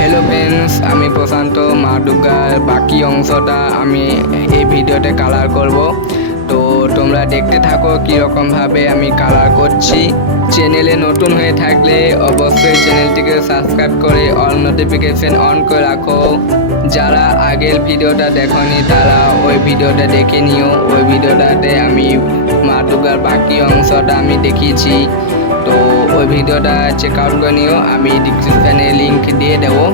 Hello friends, আমি প্রশান্ত। মা দুর্গার বাকি অংশটা আমি এই ভিডিওতে কালার করব, তো তোমরা দেখতে থাকো কীরকমভাবে আমি কালার করছি। চ্যানেলে নতুন হয়ে থাকলে অবশ্যই চ্যানেলটিকে সাবস্ক্রাইব করে অল নোটিফিকেশন অন করে রাখো। যারা আগের ভিডিওটা দেখনি তারা ওই ভিডিওটা দেখে নিও। ওই ভিডিওটাতে আমি মা দুর্গার বাকি অংশটা আমি দেখিয়েছি, তো ওই ভিডিওটা চেক আউট করে নিও। আমি ডিসক্রিপশানে লিঙ্ক দিয়ে দেবো।